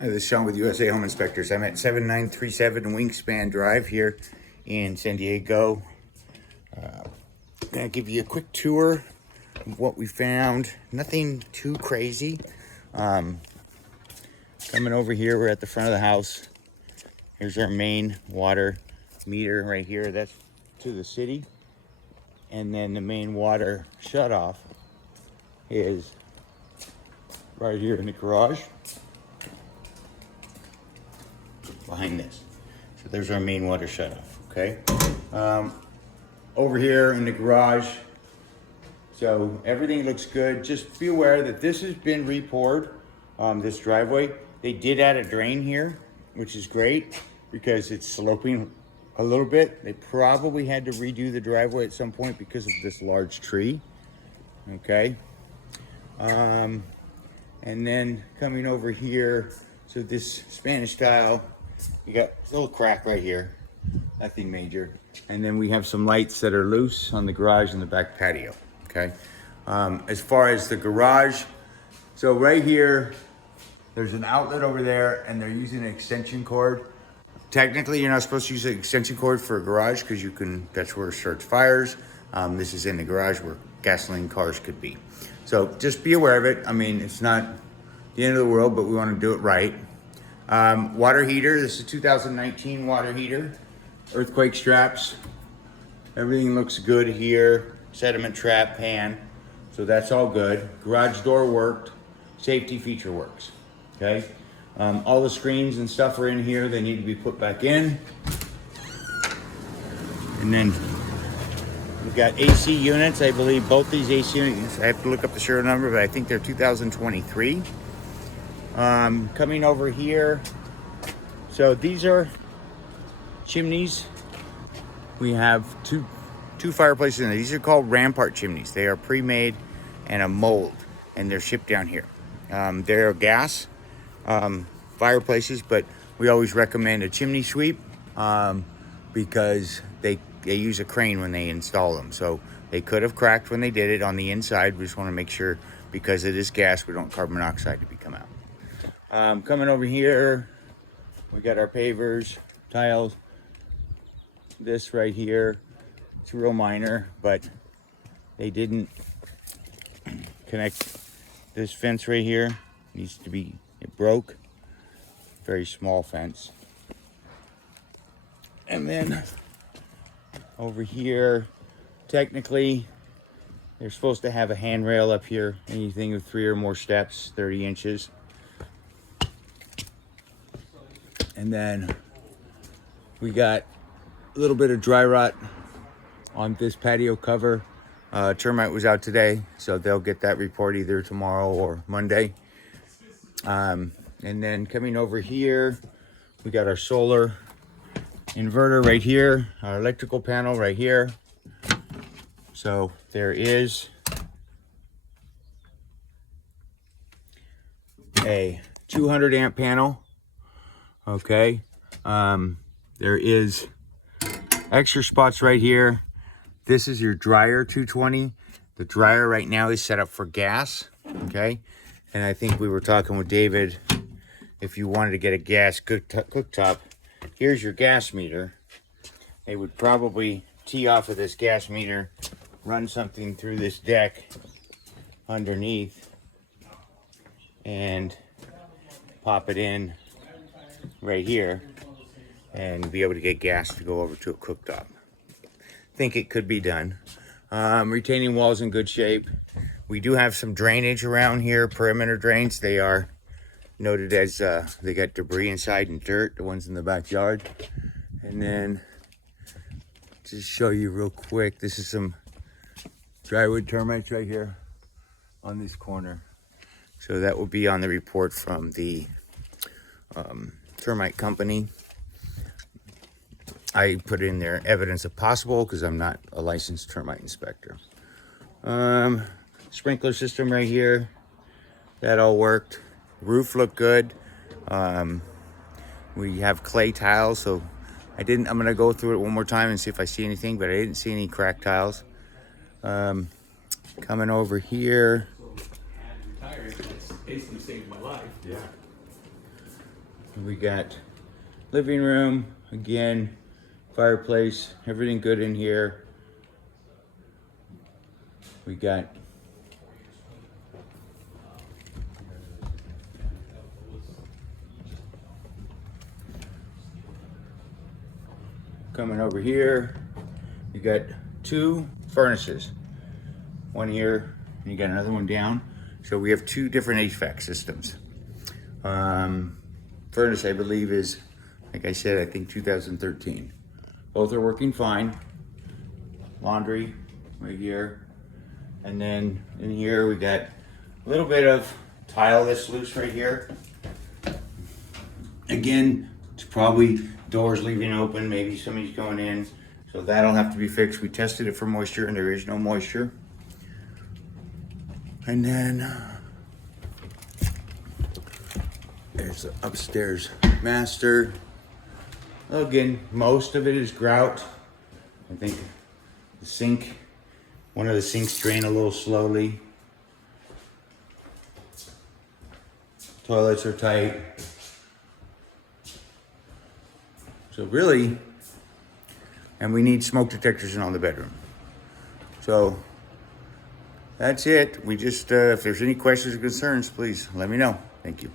Hi, this is Sean with USA Home Inspectors. I'm at 7937 Wingspan Drive here in San Diego. Gonna give you a quick tour of what we found. Nothing too crazy. Coming over here, we're at the front of the house. Here's our main water meter right here. That's to the city. And then the main water shutoff is right here in the garage. Behind this. So there's our main water shutoff, okay? Over here in the garage, so everything looks good. Just be aware that this has been re-poured, this driveway. They did add a drain here, which is great because it's sloping a little bit. They probably had to redo the driveway at some point because of this large tree, okay? And then coming over here, so this Spanish style, you got a little crack right here, nothing major. And then we have some lights that are loose on the garage and the back patio, okay? As far as the garage, so right here, there's an outlet over there and they're using an extension cord. Technically, you're not supposed to use an extension cord for a garage because that's where it starts fires. This is in the garage where gasoline cars could be. So just be aware of it. I mean, it's not the end of the world, but we want to do it right. Water heater, this is 2019 water heater. Earthquake straps, everything looks good here. Sediment trap pan, so that's all good. Garage door worked, safety feature works, okay? All the screens and stuff are in here. They need to be put back in. And then we've got AC units. I believe both these AC units, I have to look up the serial number, but I think they're 2023. Coming over here, so these are chimneys. We have two fireplaces in there. These are called Rampart chimneys. They are pre-made and a mold, and they're shipped down here. They're gas fireplaces, but we always recommend a chimney sweep because they use a crane when they install them. So they could have cracked when they did it on the inside. We just want to make sure, because it is gas, we don't want carbon monoxide to come out. Coming over here, we got our pavers, tiles. This right here, it's real minor, but they didn't connect this fence right here. It broke. Very small fence. And then over here, technically, they're supposed to have a handrail up here. Anything with 3 or more steps, 30 inches. And then we got a little bit of dry rot on this patio cover. Termite was out today, so they'll get that report either tomorrow or Monday. And then coming over here, we got our solar inverter right here, our electrical panel right here. So there is a 200 amp panel. Okay, there is extra spots right here. This is your dryer 220. The dryer right now is set up for gas, okay? And I think we were talking with David, if you wanted to get a gas cooktop, here's your gas meter. They would probably tee off of this gas meter, run something through this deck underneath, and pop it in right here and be able to get gas to go over to a cooktop. Think it could be done. Retaining walls in good shape. We do have some drainage around here, perimeter drains. They are noted as they got debris inside and dirt, the ones in the backyard. And then just show you real quick, this is some drywood termites right here on this corner. So that will be on the report from the termite company. I put in there evidence of possible because I'm not a licensed termite inspector. Sprinkler system right here, that all worked. Roof looked good. We have clay tiles, so I'm gonna go through it one more time and see if I see anything, but I didn't see any cracked tiles. Coming over here. Basically saved my life. Yeah. We got living room, again, fireplace, everything good in here. We got coming over here, you got 2 furnaces. One here, and you got another one down. So we have 2 different HVAC systems. Furnace, I believe, is, like I said, I think 2013. Both are working fine. Laundry right here. And then in here we got a little bit of tile that's loose right here. Again, it's probably doors leaving open, maybe somebody's going in. So that'll have to be fixed. We tested it for moisture and there is no moisture. And then there's the upstairs master. Again, most of it is grout. I think the sink, one of the sinks drain a little slowly. Toilets are tight. So really, and we need smoke detectors in all the bedroom. So that's it. We just, if there's any questions or concerns, please let me know. Thank you.